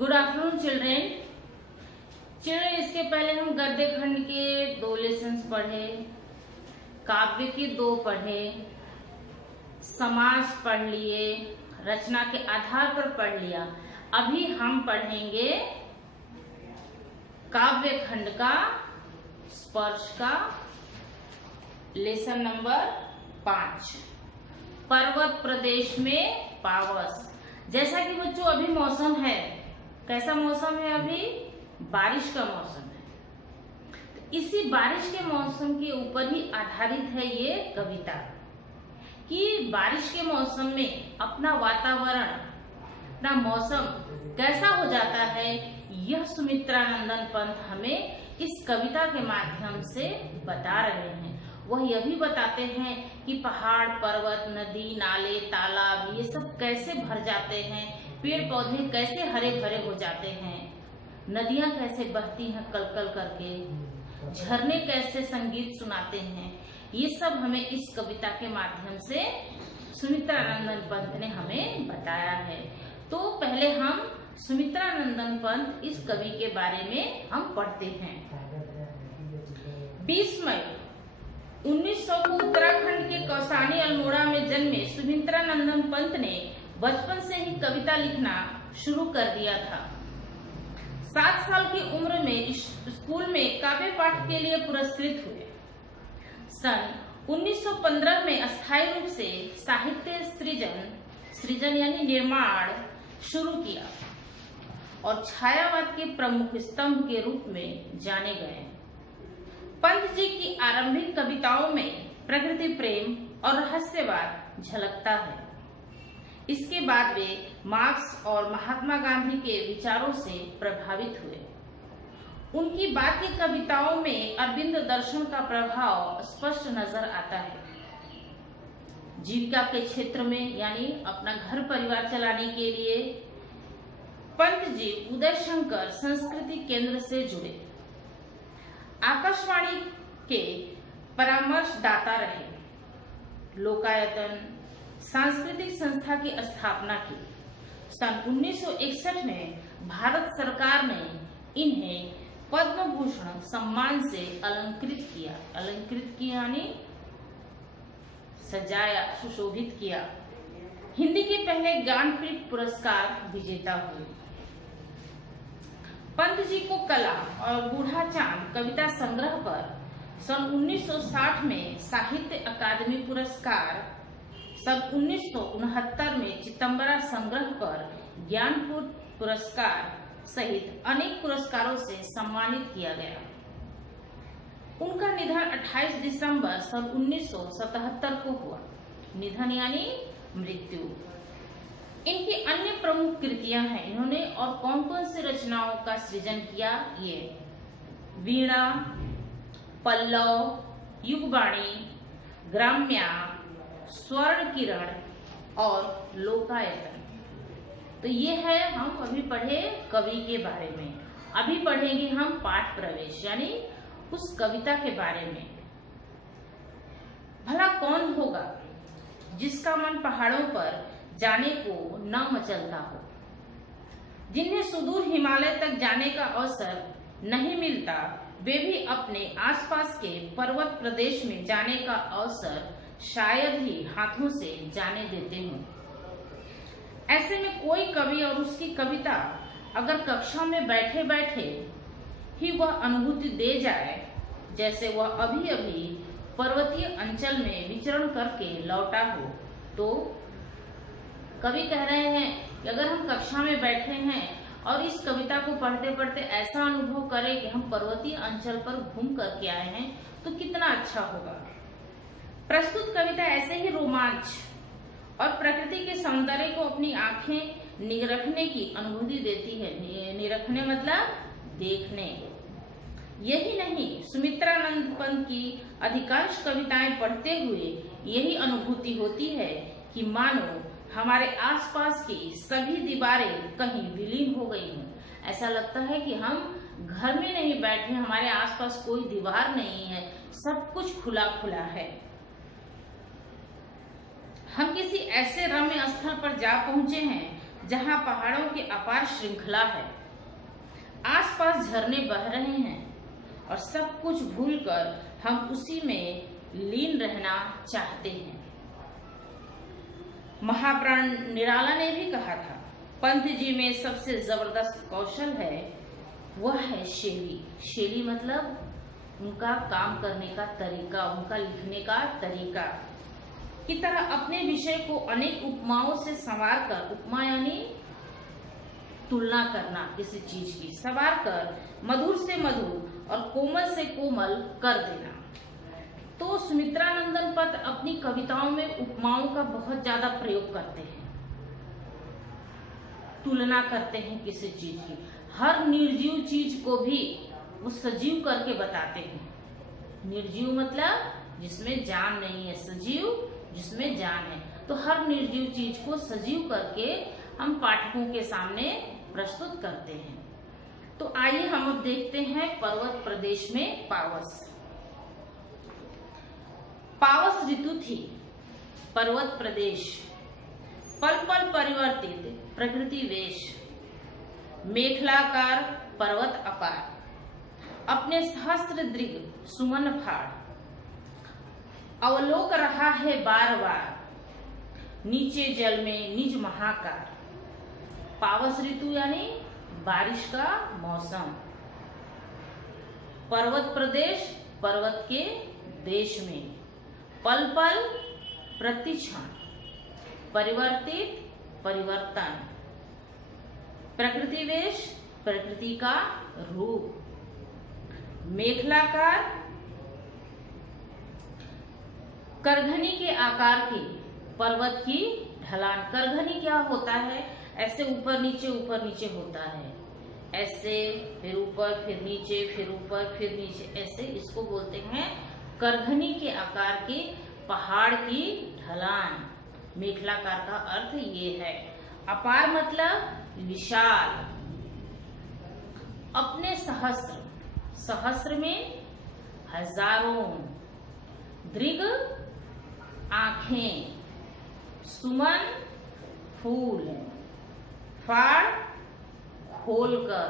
Good afternoon children. इसके पहले हम गद्य खंड के 2 लेसन्स पढ़े, काव्य के 2 पढ़े, समास पढ़ लिए, रचना के आधार पर पढ़ लिया। अभी हम पढ़ेंगे काव्य खंड का स्पर्श का लेसन नंबर 5, पर्वत प्रदेश में पावस। जैसा कि बच्चों अभी मौसम है, कैसा मौसम है? अभी बारिश का मौसम है। तो इसी बारिश के मौसम के ऊपर ही आधारित है ये कविता कि बारिश के मौसम में अपना वातावरण, अपना मौसम कैसा हो जाता है, यह सुमित्रा नंदन पंत हमें इस कविता के माध्यम से बता रहे हैं। वह यह भी बताते हैं कि पहाड़, पर्वत, नदी, नाले, तालाब ये सब कैसे भर जाते हैं, पेड़ पौधे कैसे हरे भरे हो जाते हैं, नदियां कैसे बहती हैं कलकल करके, झरने कैसे संगीत सुनाते हैं, ये सब हमें इस कविता के माध्यम से सुमित्रा नंदन पंत ने हमें बताया है। तो पहले हम सुमित्रा नंदन पंत इस कवि के बारे में हम पढ़ते हैं। 20 मई 1900 को उत्तराखंड के कौसानी अल्मोड़ा में जन्मे सुमित्रा नंदन पंत ने बचपन से ही कविता लिखना शुरू कर दिया था। 7 साल की उम्र में स्कूल में काव्य पाठ के लिए पुरस्कृत हुए। सन 1915 में अस्थायी रूप से साहित्य सृजन यानी निर्माण शुरू किया और छायावाद के प्रमुख स्तंभ के रूप में जाने गए। पंत जी की आरंभिक कविताओं में प्रकृति प्रेम और रहस्यवाद झलकता है। इसके बाद वे मार्क्स और महात्मा गांधी के विचारों से प्रभावित हुए। उनकी बाद की कविताओं में अरविंद दर्शन का प्रभाव स्पष्ट नजर आता है। जीविका के क्षेत्र में यानी अपना घर परिवार चलाने के लिए पंत जी उदय शंकर संस्कृति केंद्र से जुड़े। आकाशवाणी के परामर्शदाता रहे। लोकायतन सांस्कृतिक संस्था की स्थापना की। सन 1961 में भारत सरकार ने इन्हें पद्म भूषण सम्मान से अलंकृत किया यानी सजाया, सुशोभित किया। हिंदी के पहले ज्ञानपीठ पुरस्कार विजेता हुए। पंत जी को कला और बूढ़ा चांद कविता संग्रह पर सन 1960 में साहित्य अकादमी पुरस्कार, सन 1969 में चितंबरा संग्रह पर ज्ञानपीठ पुरस्कार सहित अनेक पुरस्कारों से सम्मानित किया गया। उनका निधन 28 दिसंबर सन 1977 को हुआ। निधन यानी मृत्यु। इनकी अन्य प्रमुख कृतियां हैं। इन्होंने और कौन कौन सी रचनाओं का सृजन किया? ये वीणा, पल्लव, युगवाणी, ग्राम्या, स्वर्ण किरण और लोकायतन। तो ये है हम अभी पढ़े कवि के बारे में। अभी पढ़ेंगे हम पाठ प्रवेश यानी उस कविता के बारे में। भला कौन होगा जिसका मन पहाड़ों पर जाने को न मचलता हो, जिन्हें सुदूर हिमालय तक जाने का अवसर नहीं मिलता, वे भी अपने आसपास के पर्वत प्रदेश में जाने का अवसर शायद ही हाथों से जाने देते हों। ऐसे में कोई कवि और उसकी कविता अगर कक्षा में बैठे बैठे ही वह अनुभूति दे जाए जैसे वह अभी अभी पर्वतीय अंचल में विचरण करके लौटा हो, तो कवि कह रहे हैं कि अगर हम कक्षा में बैठे हैं और इस कविता को पढ़ते पढ़ते ऐसा अनुभव करें कि हम पर्वतीय अंचल पर घूम करके आए हैं तो कितना अच्छा होगा। प्रस्तुत कविता ऐसे ही रोमांच और प्रकृति के सौंदर्य को अपनी आंखें निरखने की अनुभूति देती है। निरखने मतलब देखने। यही नहीं, सुमित्रा नंदन पंत की अधिकांश कविताएं पढ़ते हुए यही अनुभूति होती है कि मानो हमारे आसपास की सभी दीवारें कहीं विलीन हो गई हों। ऐसा लगता है कि हम घर में नहीं बैठे, हमारे आसपास कोई दीवार नहीं है, सब कुछ खुला खुला है। हम किसी ऐसे रम्य स्थल पर जा पहुंचे हैं जहां पहाड़ों की अपार श्रृंखला है, आसपास झरने बह रहे हैं और सब कुछ भूलकर हम उसी में लीन रहना चाहते हैं। महाप्राण निराला ने भी कहा था, पंत जी में सबसे जबरदस्त कौशल है वह है शैली। शैली मतलब उनका काम करने का तरीका, उनका लिखने का तरीका की तरह अपने विषय को अनेक उपमाओं से संवार कर, उपमा यानी तुलना करना किसी चीज की, संवार कर मधुर से मधुर और कोमल से कोमल कर देना। तो सुमित्रानंदन पन्त अपनी कविताओं में उपमाओं का बहुत ज्यादा प्रयोग करते हैं, तुलना करते हैं किसी चीज की। हर निर्जीव चीज को भी वो सजीव करके बताते हैं। निर्जीव मतलब जिसमें जान नहीं है, सजीव जिसमें जान है। तो हर निर्जीव चीज को सजीव करके हम पाठकों के सामने प्रस्तुत करते हैं। तो आइए हम अब देखते हैं पर्वत प्रदेश में पावस। पावस ऋतु थी, पर्वत प्रदेश, पल पल परिवर्तित प्रकृति वेश, मेखलाकार पर्वत अपार, अपने सहस्त्र दृग सुमन फाड़, अवलोक रहा है बार बार, नीचे जल में निज महाकार। पावस ऋतु यानी बारिश का मौसम। पर्वत प्रदेश, पर्वत के देश में, पल पल प्रतिक्षण, परिवर्तित परिवर्तन, प्रकृति वेश प्रकृति का रूप, मेखलाकार करघनी के आकार की पर्वत की ढलान। करघनी क्या होता है? ऐसे ऊपर नीचे होता है, ऐसे फिर ऊपर फिर नीचे फिर ऊपर फिर नीचे, ऐसे इसको बोलते हैं करघनी के आकार के पहाड़ की ढलान। मेखलाकार का अर्थ ये है। अपार मतलब विशाल। अपने सहस्र, सहस्र में हजारों, दृग आंखें, सुमन फूल, फाड़ खोलकर,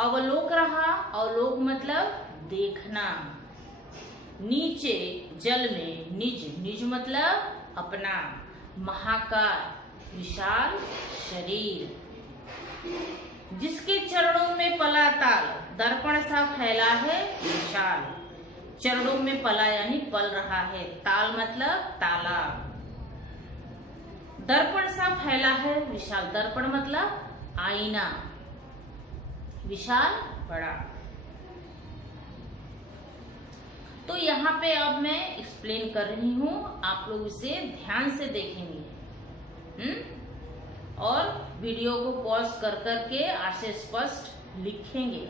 अवलोक रहा, अवलोक मतलब देखना, नीचे जल में निज, निज मतलब अपना, महाकार विशाल शरीर, जिसके चरणों में पला ताल, दर्पण सा फैला है विशाल। चरणों में पला यानी पल रहा है, ताल मतलब तालाब, दर्पण सा फैला है विशाल, दर्पण मतलब आईना, विशाल बड़ा। तो यहाँ पे अब मैं एक्सप्लेन कर रही हूँ, आप लोग इसे ध्यान से देखेंगे और वीडियो को पॉज कर करके आशय स्पष्ट लिखेंगे।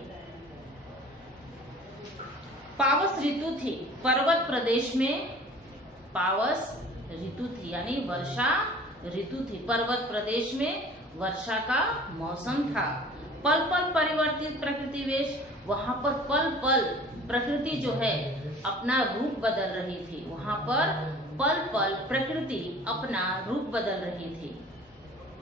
पावस ऋतु थी, पर्वत प्रदेश में पावस ऋतु थी यानी वर्षा ऋतु थी। पर्वत प्रदेश में वर्षा का मौसम था। पल पल परिवर्तित प्रकृति वेश, वहां पर पल पल प्रकृति जो है अपना रूप बदल रही थी। वहां पर पल पल प्रकृति अपना रूप बदल रही थी।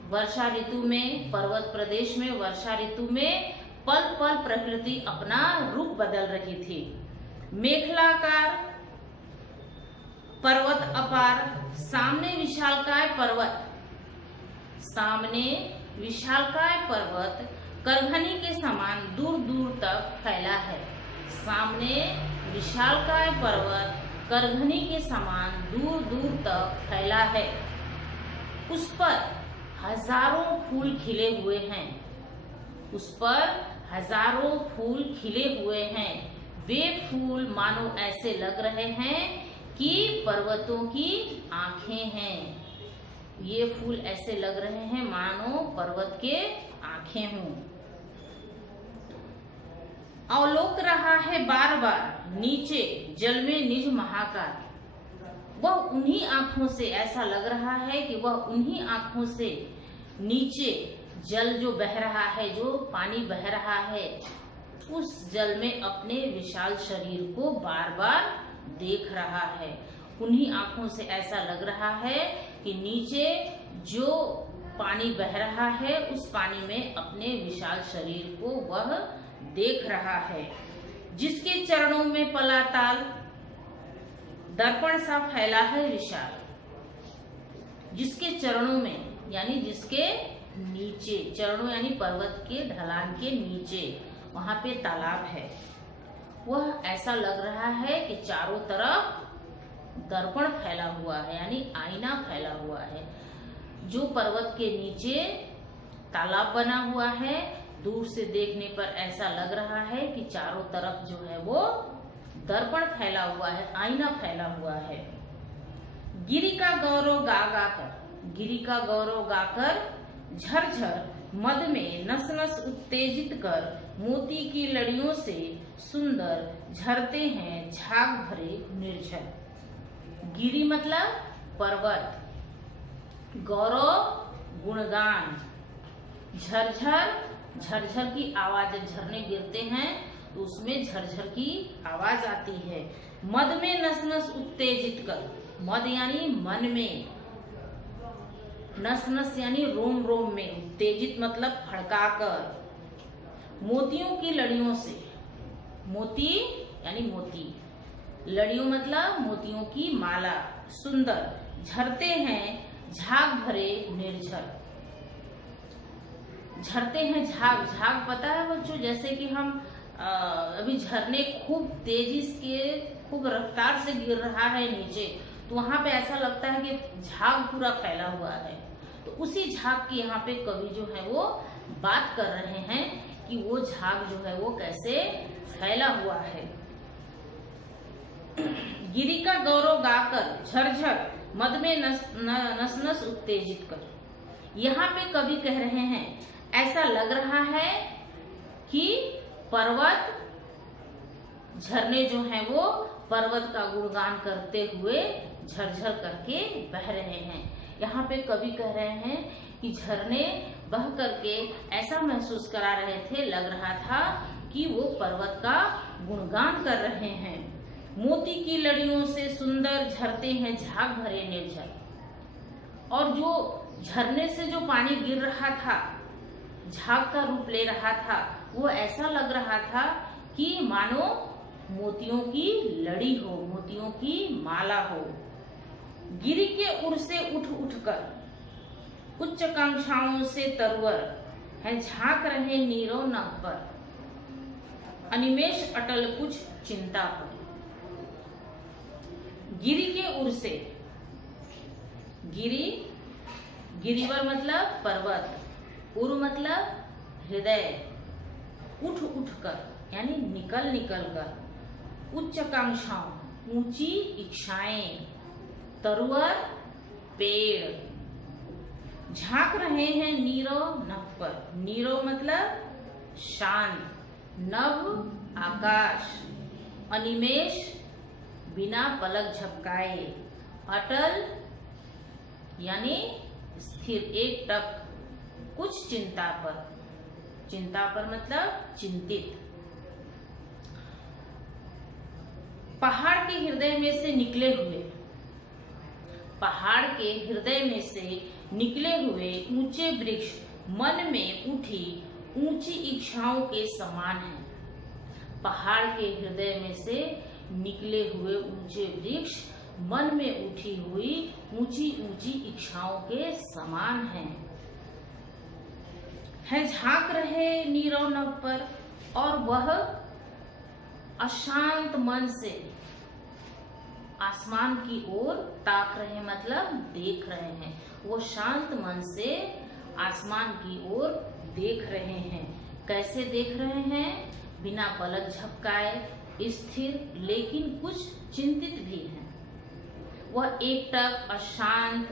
वर्षा ऋतु में, पर्वत प्रदेश में वर्षा ऋतु में पल पल प्रकृति अपना रूप बदल रही थी। मेखलाकार पर्वत अपार, सामने विशालकाय पर्वत, सामने विशालकाय पर्वत करघनी के समान दूर दूर तक फैला है। सामने विशालकाय पर्वत करघनी के समान दूर दूर तक फैला है। उस पर हजारों फूल खिले हुए हैं, उस पर हजारों फूल खिले हुए हैं। वे फूल मानो ऐसे लग रहे हैं कि पर्वतों की आंखें हैं। ये फूल ऐसे लग रहे हैं मानो पर्वत के आंखें हों। अवलोक रहा है बार बार नीचे जल में निज महाकार, वह उन्हीं आंखों से ऐसा लग रहा है कि वह उन्हीं आंखों से नीचे जल जो बह रहा है, जो पानी बह रहा है, उस जल में अपने विशाल शरीर को बार बार देख रहा है। उन्हीं आंखों से ऐसा लग रहा है कि नीचे जो पानी बह रहा है उस पानी में अपने विशाल शरीर को वह देख रहा है। जिसके चरणों में पला ताल, दर्पण सा फैला है विशाल। जिसके चरणों में यानी जिसके नीचे, चरणों यानी पर्वत के ढलान के नीचे वहां पे तालाब है, वह ऐसा लग रहा है कि चारों तरफ दर्पण फैला हुआ है यानी आईना फैला हुआ है। जो पर्वत के नीचे तालाब बना हुआ है, दूर से देखने पर ऐसा लग रहा है कि चारों तरफ जो है वो दर्पण फैला हुआ है, आईना फैला हुआ है। गिरी का गौरव गा गाकर, गिरी का गौरव गाकर झरझर मद में नस नस उत्तेजित कर मोती की लड़ियों से सुंदर झरते हैं झाग भरे निर्झर। गिरी मतलब पर्वत, गौरव गुणगान, झरझर झरझर की आवाज, जब झरने गिरते हैं तो उसमें झरझर की आवाज आती है। मद में नस नस उत्तेजित कर, मद यानी मन में, नस नस यानी रोम रोम में, उत्तेजित मतलब भड़काकर। मोतियों की लड़ियों से, मोती यानी मोती, लड़ियों मतलब मोतियों की माला, सुंदर झरते हैं झाग भरे निर्झर। झरते हैं झाग, झाग पता है बच्चों, जैसे कि हम अभी झरने खूब तेजी से, खूब रफ्तार से गिर रहा है नीचे, तो वहां पे ऐसा लगता है कि झाग पूरा फैला हुआ है। तो उसी झाग की यहाँ पे कवि जो है वो बात कर रहे हैं कि वो झाग जो है वो कैसे फैला हुआ है। गिरी का गौरव गाकर झरझर मद में नस नस उत्तेजित कर। यहाँ पे कवि कह रहे हैं ऐसा लग रहा है कि पर्वत, झरने जो हैं वो पर्वत का गुणगान करते हुए झरझर करके बह रहे हैं। यहाँ पे कवि कह रहे हैं कि झरने बह करके ऐसा महसूस करा रहे थे, लग रहा था कि वो पर्वत का गुणगान कर रहे हैं। मोती की लड़ियों से सुंदर झरते हैं झाग भरे निर्झर। और जो झरने से जो पानी गिर रहा था, झाग का रूप ले रहा था, वो ऐसा लग रहा था कि मानो मोतियों की लड़ी हो, मोतियों की माला हो। गिरी के उर से उठ उठकर उच्च कांक्षाओं से तरवर है झांक रहे नीरव नभ पर, अनिमेष अटल कुछ चिंता पर। गिरी के उर से, गिरी, गिरिवर मतलब पर्वत, उर मतलब हृदय, उठ उठ कर यानी निकल निकल कर, उच्च कांक्षाओं ऊंची इच्छाएं, तरुवर पेड़, झांक रहे हैं नीरव नभ पर। नीरव मतलब शांत, नभ आकाश, अनिमेष बिना पलक झपकाए, अटल यानी स्थिर एक टक, कुछ चिंता पर, चिंता पर मतलब चिंतित। पहाड़ के हृदय में से निकले हुए, पहाड़ के हृदय में से निकले हुए ऊंचे वृक्ष मन में उठी ऊंची इच्छाओं के समान हैं। पहाड़ के हृदय में से निकले हुए ऊंचे वृक्ष मन में उठी हुई ऊंची ऊंची इच्छाओं के समान हैं। है झांक रहे नीरव नभ पर, और वह अशांत मन से आसमान की ओर ताक रहे मतलब देख रहे हैं। वो शांत मन से आसमान की ओर देख रहे हैं। कैसे देख रहे हैं? बिना पलक झपकाए, स्थिर लेकिन कुछ चिंतित भी हैं। वह एकटक अशांत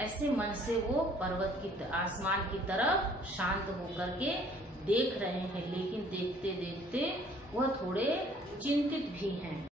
ऐसे मन से वो पर्वत की, आसमान की तरफ शांत होकर के देख रहे हैं, लेकिन देखते देखते वह थोड़े चिंतित भी हैं।